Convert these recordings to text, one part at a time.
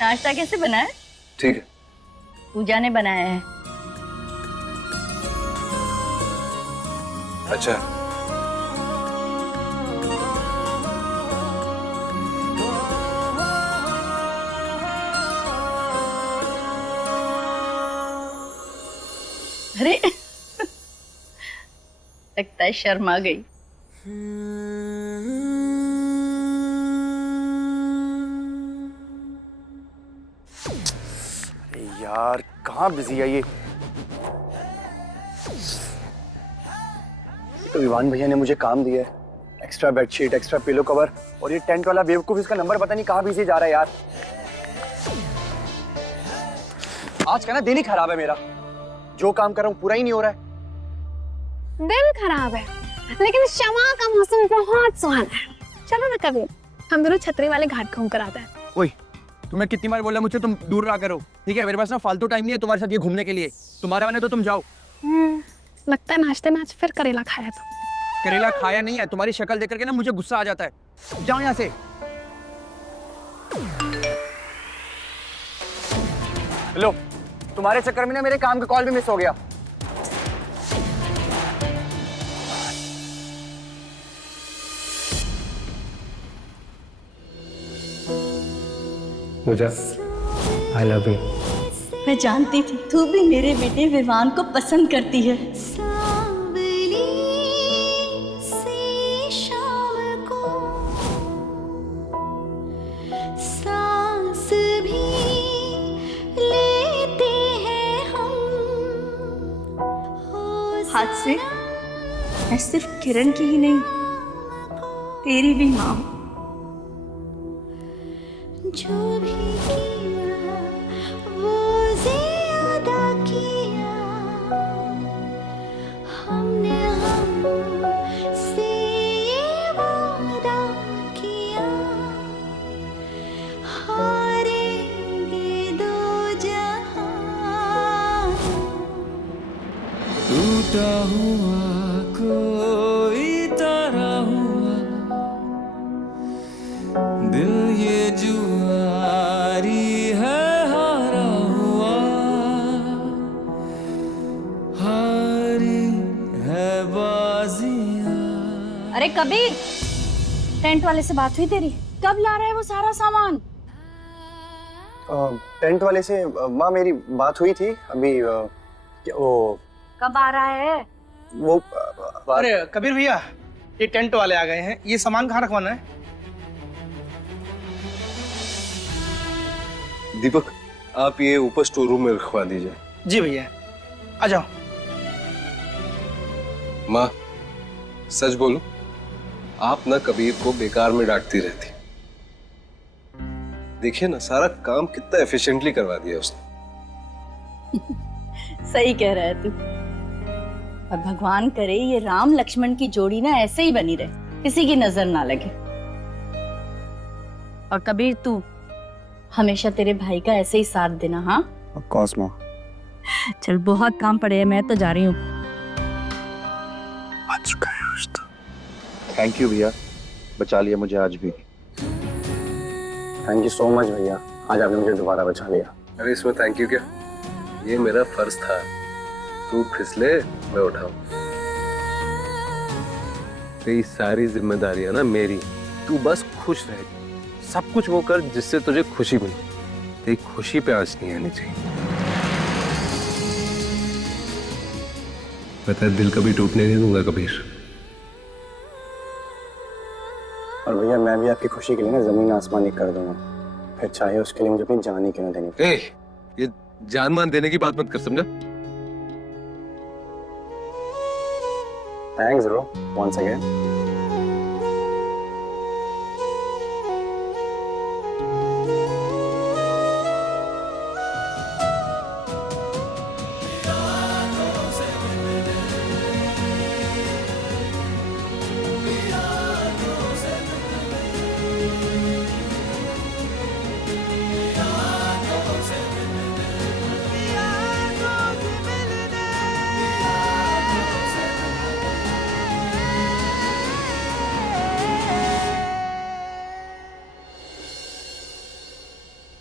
नाश्ता कैसे बना है? ठीक है। पूजा ने बनाया है। अच्छा। अरे लगता है शर्म आ गई। यार कहाँ बिजी है ये? तो विवान भैया ने मुझे काम दिया है, extra bedsheet, extra pillow cover, और ये टेंट वाला बेवकूफ इसका नंबर पता नहीं कहाँ बिजी जा रहा है यार। आज का ना दिन ही खराब है मेरा, जो काम कर रहा हूँ पूरा ही नहीं हो रहा है। दिल खराब है लेकिन शमा का मौसम बहुत सुहाना है। चलो ना कभी हम दोनों छतरी वाले घाट घूम कर आते हैं। ओए, तुम्हें कितनी बार बोला मुझे तुम दूर रहा करो, ठीक है? मेरे पास ना फालतू टाइम नहीं है तुम्हारे साथ ये घूमने के लिए। तुम्हारे वाले तो तुम जाओ। लगता है नाश्ते में आज फिर करेला खाया था। करेला खाया नहीं है, तुम्हारी शक्ल देख करके ना मुझे गुस्सा आ जाता है। जाओ यहाँ से। लो, तुम्हारे चक्कर में ना मेरे काम का कॉल भी मिस हो गया। पूजा, I love you। मैं जानती थी तू भी मेरे बेटे विवान को पसंद करती है। हाथ से मैं सिर्फ किरण की ही नहीं, तेरी भी माँ हूँ। जो भी किया वो ज़्यादा किया, हमने हमसे ये वादा किया, हारेंगे दो जहां। टूटा हुआ कोई तारा हुआ, दिल ये जुआरी है हारा हुआ, हारी है बाजियां। अरे कबीर, टेंट वाले से बात हुई तेरी? कब ला रहा है वो सारा सामान? टेंट वाले से माँ मेरी बात हुई थी अभी। वो कब आ रहा है? वो अरे कबीर भैया, ये टेंट वाले आ गए हैं। ये सामान कहाँ रखवाना है? दीपक, आप ये ऊपर स्टोर रूम में रखवा दीजिए। जी भैया, आ जाओ। माँ, सच बोलो, आप ना कबीर को बेकार में डांटती रहती। देखिए ना, सारा काम कितना एफिशिएंटली करवा दिया उसने। सही कह रहा है तू। और भगवान करे ये राम लक्ष्मण की जोड़ी ना ऐसे ही बनी रहे, किसी की नजर ना लगे। और कबीर, तू हमेशा तेरे भाई का ऐसे ही साथ देना। हाँ, ऑफ कोर्स माँ। चल, बहुत काम पड़े हैं, मैं तो जा रही हूँ। थैंक यू भैया, बचा लिया मुझे आज भी। थैंक यू सो मच भैया, आज आपने मुझे दोबारा बचा लिया। अरे इसमें थैंक यू क्या, ये मेरा फर्ज था। तू फिसले मैं उठाऊं। तेरी सारी जिम्मेदारियां ना मेरी। तू बस खुश रह, सब कुछ वो कर जिससे तुझे खुशी मिले। तेरी खुशी पे आंच नहीं आनी चाहिए। पता है, दिल कभी टूटने नहीं दूंगा कबीर। और भैया मैं भी आपकी खुशी के लिए ना जमीन आसमान ही कर दूंगा, फिर चाहे उसके लिए मुझे अपनी जान ही क्यों ना देनी पड़े। ये जान मान देने की बात मत कर, समझा? Thanks bro, once again.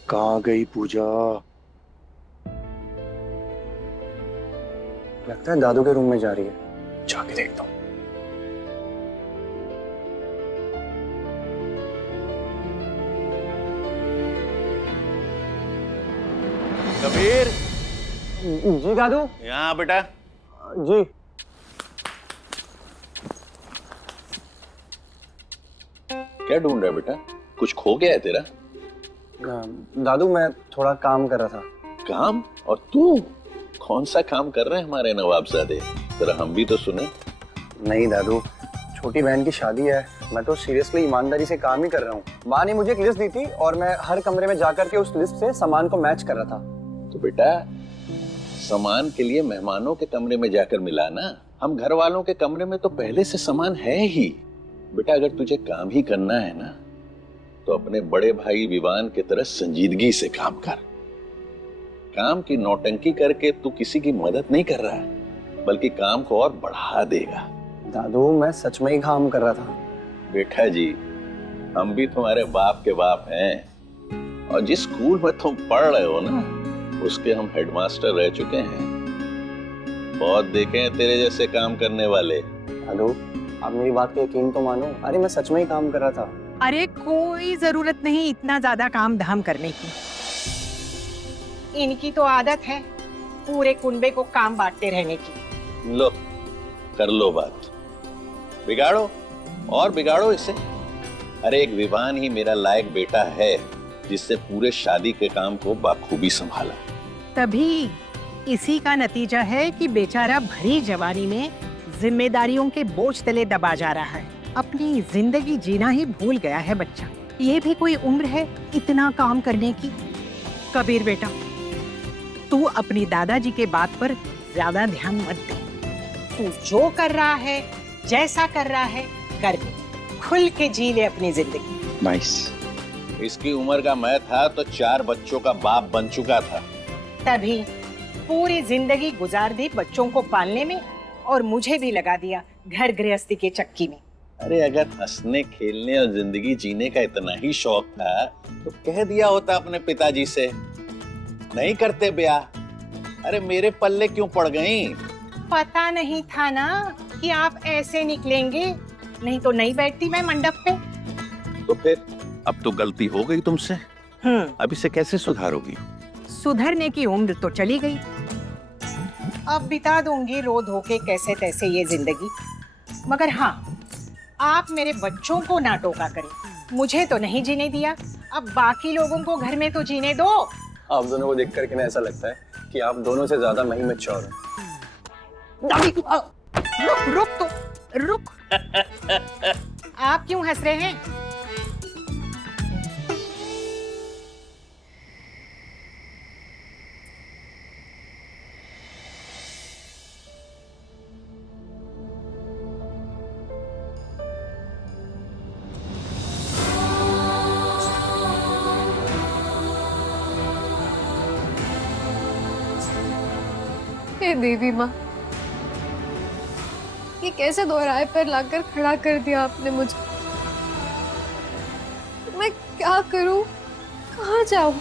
कहाँ गई पूजा? लगता है दादू के रूम में जा रही है, जाके देखता हूँ। कबीर, जी दादू। यहाँ बेटा। जी। क्या ढूंढ रहा है बेटा? कुछ खो गया है तेरा? दादू मैं थोड़ा काम कर रहा था। काम? और तू कौन सा काम कर रहे हैं हमारे नवाबजादे? जरा हम भी तो सुने। नहीं दादू, छोटी बहन की शादी है, मैं तो सीरियसली ईमानदारी से काम ही कर रहा हूँ। माँ ने मुझे एक लिस्ट दी थी और मैं हर कमरे में जाकर के उस लिस्ट से सामान को मैच कर रहा था। तो बेटा सामान के लिए मेहमानों के कमरे में जाकर मिला ना, हम घर वालों के कमरे में तो पहले से सामान है ही। बेटा अगर तुझे काम ही करना है ना तो अपने बड़े भाई विवान की तरह संजीदगी से काम कर। काम की नौटंकी करके तू किसी की मदद नहीं कर रहा है, बल्कि काम को और बढ़ा देगा। दादू मैं सच में ही काम कर रहा था। बेटा जी हम भी तुम्हारे बाप के बाप हैं और जिस स्कूल में तुम पढ़ रहे हो ना उसके हम हेडमास्टर रह चुके हैं। बहुत देखे हैं तेरे जैसे काम करने वाले। दादू आप मेरी बात पे यकीन तो मानो, अरे मैं सच में ही काम कर रहा था। अरे कोई जरूरत नहीं इतना ज्यादा काम धाम करने की। इनकी तो आदत है पूरे कुनबे को काम बांटते रहने की। लो कर लो बात, बिगाड़ो और बिगाड़ो इसे। अरे एक विवान ही मेरा लायक बेटा है जिससे पूरे शादी के काम को बाखूबी संभाला। तभी इसी का नतीजा है कि बेचारा भरी जवानी में जिम्मेदारियों के बोझ तले दबा जा रहा है। अपनी जिंदगी जीना ही भूल गया है बच्चा। ये भी कोई उम्र है इतना काम करने की? कबीर बेटा तू अपनी दादाजी के बात पर ज्यादा ध्यान मत दे। तू जो कर रहा है जैसा कर रहा है कर ले, खुल के जी ले अपनी जिंदगी। नाइस। इसकी उम्र का मैं था तो 4 बच्चों का बाप बन चुका था। तभी पूरी जिंदगी गुजार दी बच्चों को पालने में और मुझे भी लगा दिया घर गृहस्थी के चक्की में। अरे अगर हंसने खेलने और जिंदगी जीने का इतना ही शौक था तो कह दिया होता अपने पिताजी से, नहीं करते ब्याह। अरे मेरे पल्ले क्यों पड़ गई? पता नहीं था ना कि आप ऐसे निकलेंगे, नहीं तो नहीं बैठती मैं मंडप पे। तो फिर अब तो गलती हो गई तुमसे, अब इसे कैसे सुधारोगी? सुधरने की उम्र तो चली गई, अब बिता दूंगी रो धो के कैसे तैसे ये जिंदगी। मगर हाँ आप मेरे बच्चों को ना टोका करें, मुझे तो नहीं जीने दिया, अब बाकी लोगों को घर में तो जीने दो। आप दोनों को देख करके ना ऐसा लगता है कि आप दोनों से ज्यादा मैं ही मैच्योर हूं। रुक तो रुक। आप क्यों हंस रहे हैं? हे देवी माँ, ये कैसे दोहराए पर लाकर खड़ा कर दिया आपने मुझे। मैं क्या करूं, कहाँ जाऊं?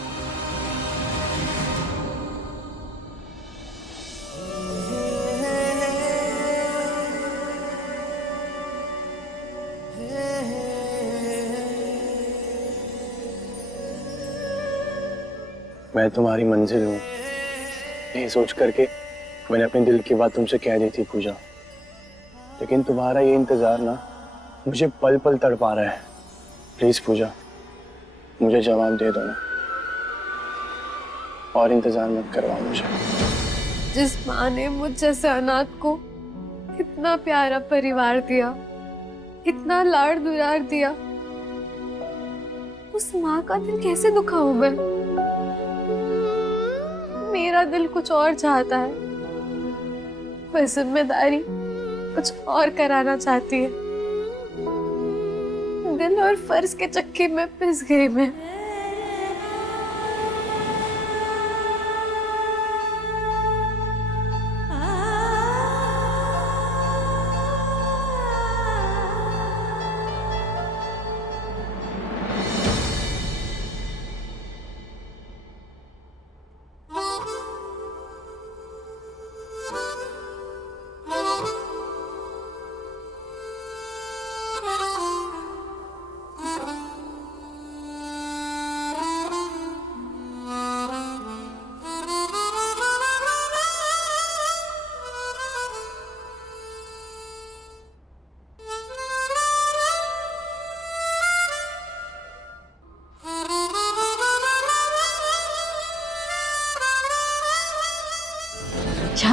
मैं तुम्हारी मंजिल हूँ, यही सोच करके मैंने अपने दिल की बात तुमसे कह दी थी पूजा। लेकिन तुम्हारा ये इंतजार ना मुझे पल पल तड़पा रहा है। प्लीज पूजा मुझे जवाब दे दो ना, और इंतजार मत करवाओ मुझे। जिस माँ ने मुझ जैसे अनाथ को इतना प्यारा परिवार दिया, इतना लाड़ दुलार दिया, उस माँ का दिल कैसे दुखाऊं मैं? मेरा दिल कुछ और चाहता है, वह जिम्मेदारी कुछ और कराना चाहती है। दिल और फर्ज के चक्के में पिस गई मैं।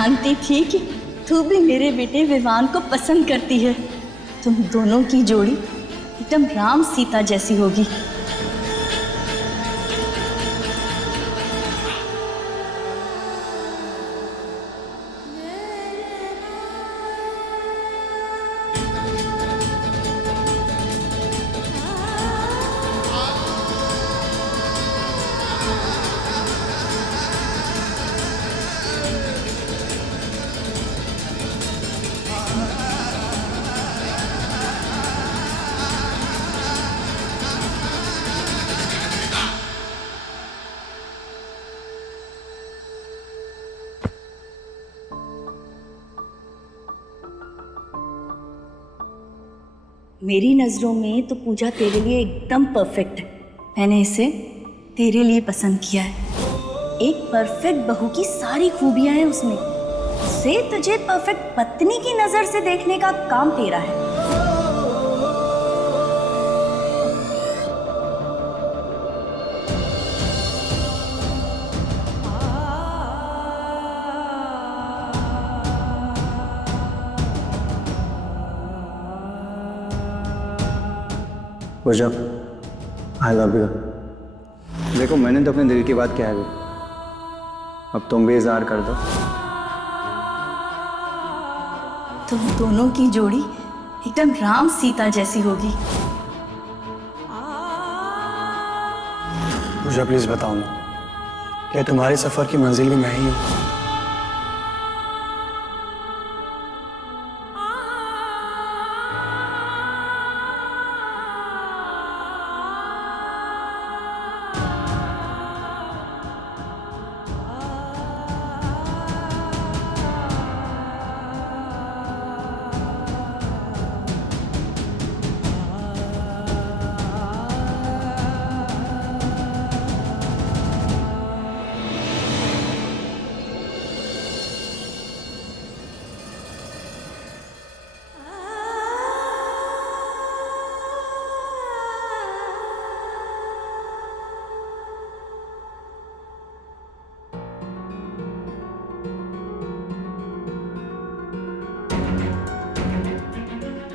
जानती थी कि तू भी मेरे बेटे विवान को पसंद करती है। तुम दोनों की जोड़ी एकदम राम सीता जैसी होगी। मेरी नज़रों में तो पूजा तेरे लिए एकदम परफेक्ट है। मैंने इसे तेरे लिए पसंद किया है। एक परफेक्ट बहू की सारी खूबियां हैं उसमें। उसे तुझे परफेक्ट पत्नी की नज़र से देखने का काम तेरा है। पूजा, आई लव यू। देखो मैंने तो अपने दिल की बात कह दी, अब तुम भी इजहार कर दो। तुम दोनों की जोड़ी एकदम राम सीता जैसी होगी। पूजा प्लीज बताओ ना, क्या तुम्हारे सफर की मंजिल भी मैं ही हूँ?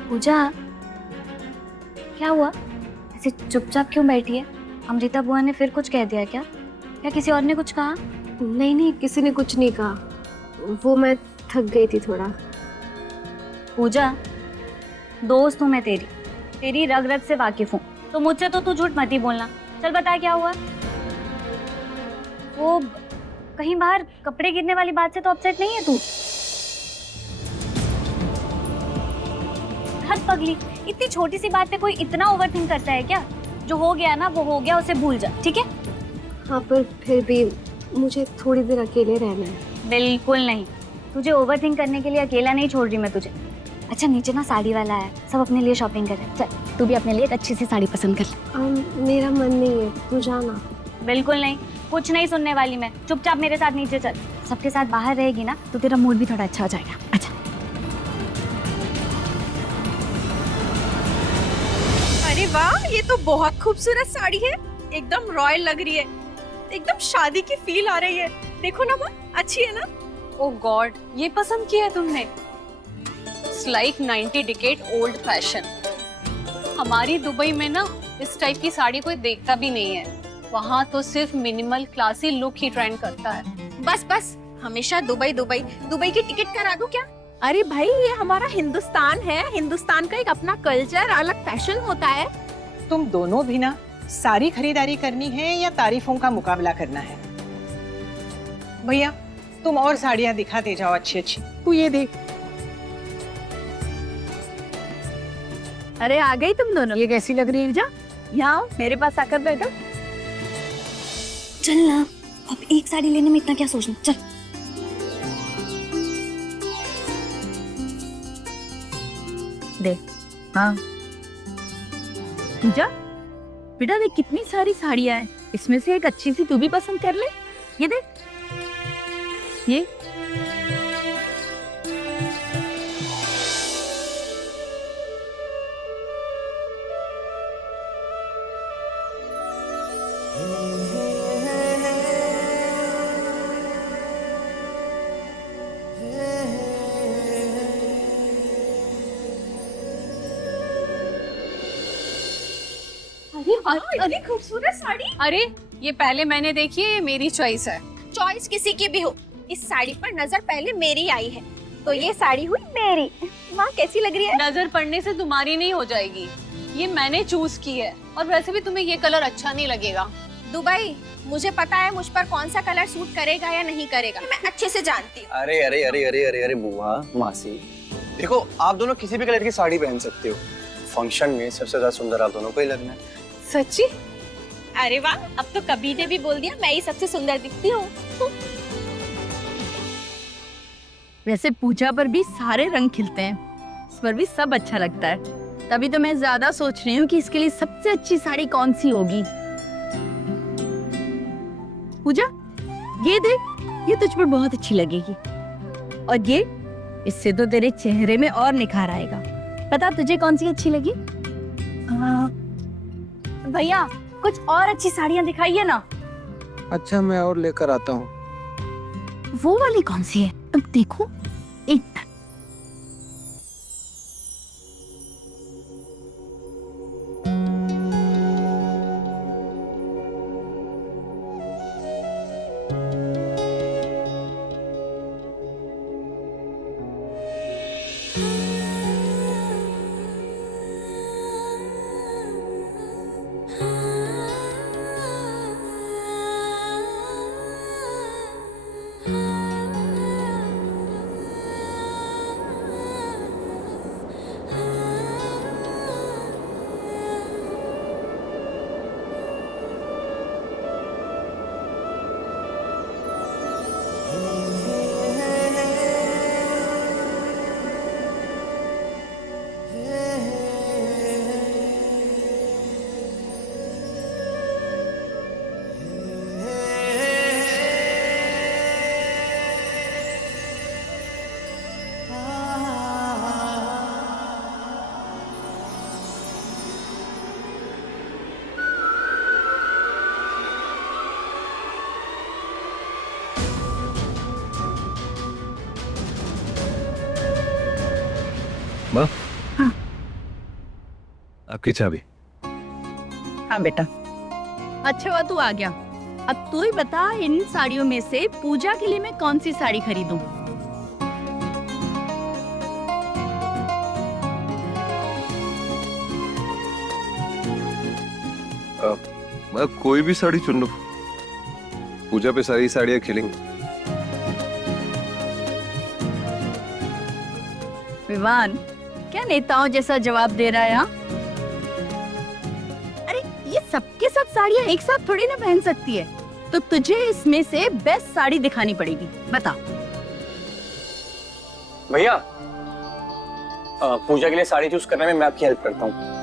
पूजा, क्या हुआ? ऐसे चुपचाप क्यों बैठी है? अमृता बुआ ने फिर कुछ कह दिया क्या? या किसी और ने कुछ कहा? नहीं नहीं, किसी ने कुछ नहीं कहा। वो मैं थक गई थी थोड़ा। पूजा, दोस्त हूँ मैं तेरी रग रग से वाकिफ हूँ, तो मुझसे तो तू झूठ मत ही बोलना। चल बता क्या हुआ? वो कहीं बाहर कपड़े गिरने वाली बात से तो अपसेट नहीं है तू? हद पगली, इतनी छोटी सी बात पे कोई इतना ओवरथिंक करता है क्या? जो हो गया ना वो हो गया, उसे भूल जा, ठीक है? हाँ, पर फिर भी मुझे थोड़ी देर अकेले रहना है। बिल्कुल नहीं, तुझे ओवरथिंक करने के लिए अकेला नहीं छोड़ रही मैं तुझे। अच्छा, नीचे ना साड़ी वाला है, सब अपने लिए शॉपिंग कर रहे हैं। चल तू भी अपने लिए एक अच्छी सी साड़ी पसंद कर ले। मेरा मन नहीं है, तू जाना। बिल्कुल नहीं, कुछ नहीं सुनने वाली मैं। चुपचाप मेरे साथ नीचे चल। सबके साथ बाहर रहेगी ना तो तेरा मूड भी थोड़ा अच्छा हो जाएगा। अच्छा। अरे वाह, ये तो बहुत खूबसूरत साड़ी है। एकदम रॉयल लग रही है, एकदम शादी की फील आ रही है। देखो ना माँ, अच्छी है ना? ओह गॉड, ये पसंद किया है तुमने? It's like 90 decade old fashion. हमारी दुबई में ना इस टाइप की साड़ी कोई देखता भी नहीं है। वहाँ तो सिर्फ मिनिमल क्लासी लुक ही ट्रेंड करता है। बस बस, हमेशा दुबई दुबई दुबई की टिकट करा दूं क्या? अरे भाई, ये हमारा हिंदुस्तान है। हिंदुस्तान का एक अपना कल्चर, अलग फैशन होता है। तुम दोनों भी ना सारी खरीदारी करनी है या तारीफों का मुकाबला करना है? भैया, तुम और साड़ियां दिखाते जाओ अच्छी अच्छी। तू ये देख। अरे आ गई तुम दोनों। ये कैसी लग रही है रिजा? यहाँ मेरे पास आकर बैठो। चल ना, अब एक साड़ी लेने में इतना क्या सोचना। चल। देख, हाँ पूजा बेटा, देख कितनी सारी साड़ियां हैं। इसमें से एक अच्छी सी तू भी पसंद कर ले। ये देख, ये अरे खूबसूरत साड़ी। अरे ये पहले मैंने देखी है, ये मेरी चॉइस है। चॉइस किसी की भी हो, इस साड़ी पर नजर पहले मेरी आई है, तो ये साड़ी हुई मेरी। माँ कैसी लग रही है? नजर पड़ने से तुम्हारी नहीं हो जाएगी, ये मैंने चूज की है। और वैसे भी तुम्हें ये कलर अच्छा नहीं लगेगा। दुबई, मुझे पता है मुझ पर कौन सा कलर सूट करेगा या नहीं करेगा, मैं अच्छे से जानती हूँ। अरे अरे अरे अरे अरे अरे बुआ, मासी, देखो आप दोनों किसी भी कलर की साड़ी पहन सकते हो। फंक्शन में सबसे ज्यादा सुंदर आप दोनों को ही लगना है। सच्ची? अरे वाह, अब तो कबीर ने भी बोल दिया मैं ही सबसे सुंदर दिखती हूँ। वैसे पूजा पर भी सारे रंग खिलते हैं, इस पर भी सब अच्छा लगता है। तभी तो मैं ज्यादा सोच रही हूँ कि इसके लिए सबसे अच्छी साड़ी कौन सी होगी। पूजा, ये देख, ये तुझ पर बहुत अच्छी लगेगी। और ये, इससे तो तेरे चेहरे में और निखार आएगा। पता तुझे कौन सी अच्छी लगी? भैया कुछ और अच्छी साड़ियाँ दिखाइए ना। अच्छा मैं और लेकर आता हूँ। वो वाली कौन सी है? अब देखो, एक माँ, आपकी चाबी। हाँ बेटा। अच्छा हुआ तू आ गया। अब तू ही बता, इन साड़ियों में से पूजा के लिए मैं कौन सी साड़ी खरीदूं? माँ कोई भी साड़ी चुन लो, पूजा पे सारी साड़ियाँ खिलेंगी। विवान, क्या नेताओं जैसा जवाब दे रहा है? हाँ? अरे ये सबके सब साड़ियाँ एक साथ थोड़ी ना पहन सकती है, तो तुझे इसमें से बेस्ट साड़ी दिखानी पड़ेगी। बता। भैया, पूजा के लिए साड़ी चूज करने में मैं आपकी हेल्प करता हूँ।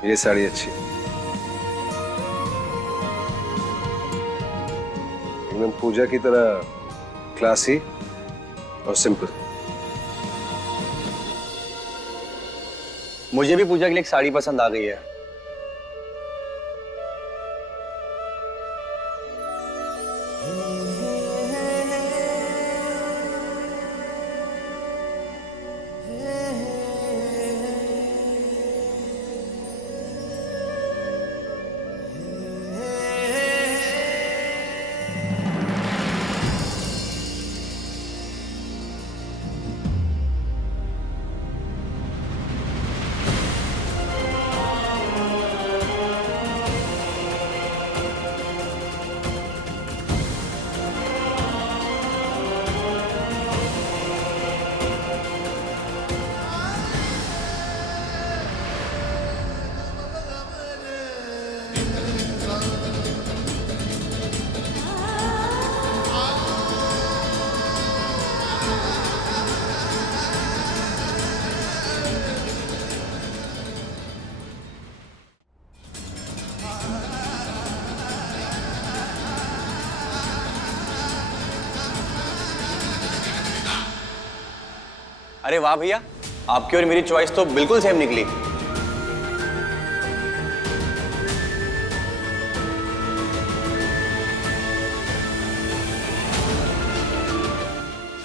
ये साड़ी अच्छी है, एकदम पूजा की तरह क्लासी और सिंपल। मुझे भी पूजा के लिए एक साड़ी पसंद आ गई है। अरे वाह भैया, आपकी और मेरी चॉइस तो बिल्कुल सेम निकली।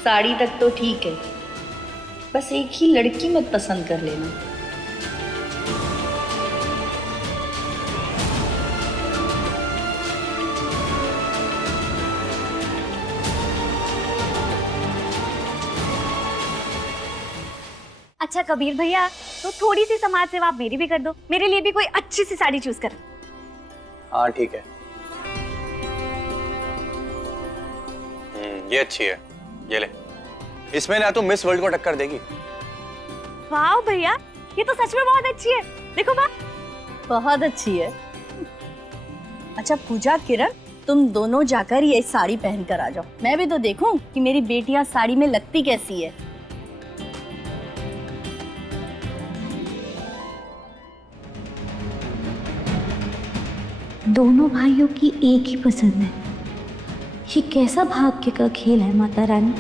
साड़ी तक तो ठीक है, बस एक ही लड़की मत पसंद कर लेना। अच्छा कबीर भैया, तो थोड़ी सी समाज सेवा आप मेरी भी कर दो, मेरे लिए भी कोई अच्छी सी साड़ी चूज कर। हाँ ठीक है। ये अच्छी है, ये ले। इसमें ना तो मिस वर्ल्ड को टक्कर देगी। वाह भैया, ये तो सच में बहुत अच्छी है। देखो माँ, बहुत अच्छी है। अच्छा पूजा, किरण, तुम दोनों जाकर ये साड़ी पहन कर आ जाओ, मैं भी तो देखूं कि मेरी बेटियां साड़ी में लगती कैसी है। दोनों भाइयों की एक ही पसंद है। ये कैसा भाग्य का खेल है माता रानी।